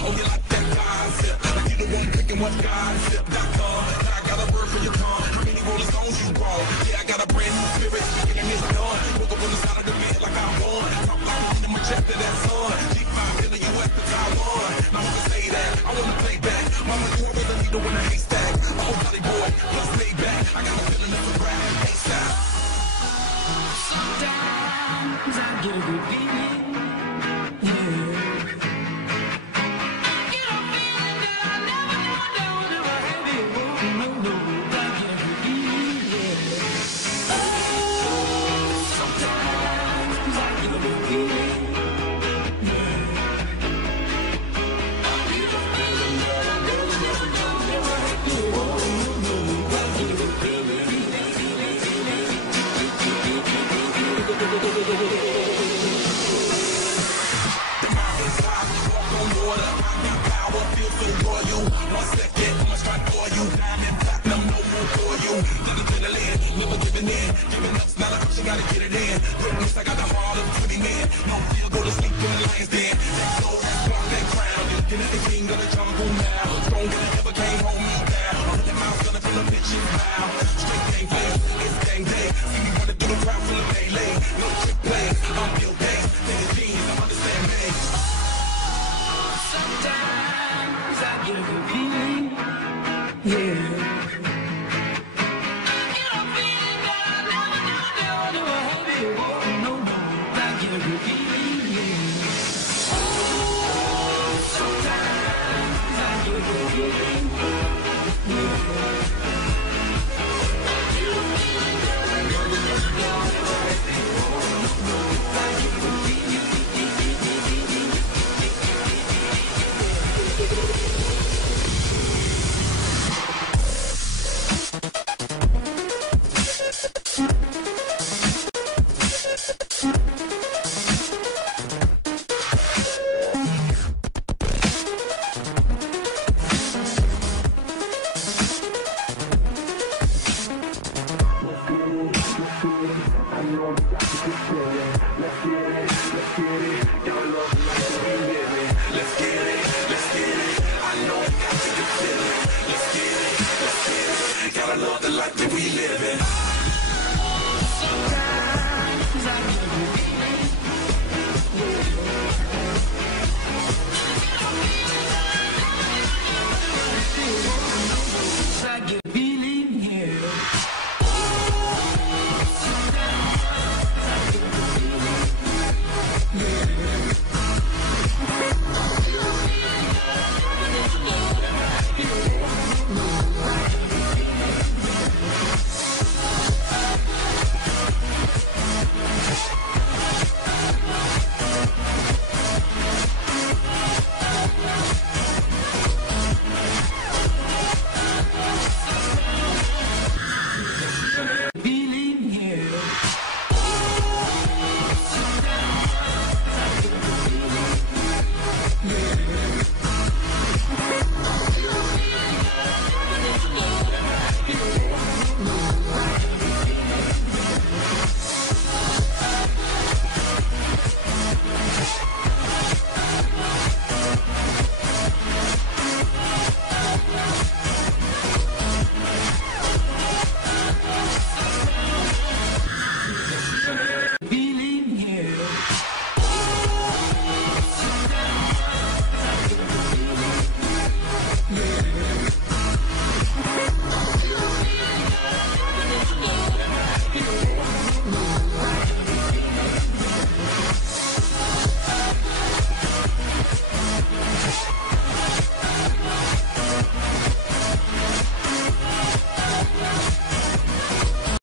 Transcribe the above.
Oh, you like that concept? Like you the one picking what concept.com. And I got a word for your tongue. How many Rolling Stones you brought? Yeah, I got a brand new spirit. And it's done. Woke up on the side of the bed like I won. Talk like I'm a jet to that sun. G5 in the US to Taiwan. Now I can say that. I wanna play back. Mama, you a real needle in a haystack. Oh, Dolly boy, plus Maybach. I got a feeling it's a rap. Hey, stop. Sometimes I get a good feeling, yeah. I get a feeling that I never had before. No, I get a good feeling, yeah. Oh, sometimes I get a good feeling, yeah. I get a feeling that I never had before. No, I get a good feeling. Gotta get it in. Looks like I got the heart of 20 men. No fear, go to sleep in the lion's den. That gold, walk that crown. Looking at the king of the jungle now. Stronger than ever came home down. On the mouth, gonna feel the bitches bow. Straight gang play, it's gang day. See me wanna do the crowd full of Pele. No trick play, I'm Bill Gates. Niggas genius, I understand me. Sometimes I get a good feeling, yeah. Gotta love the life that we live in. Sometimes I get a good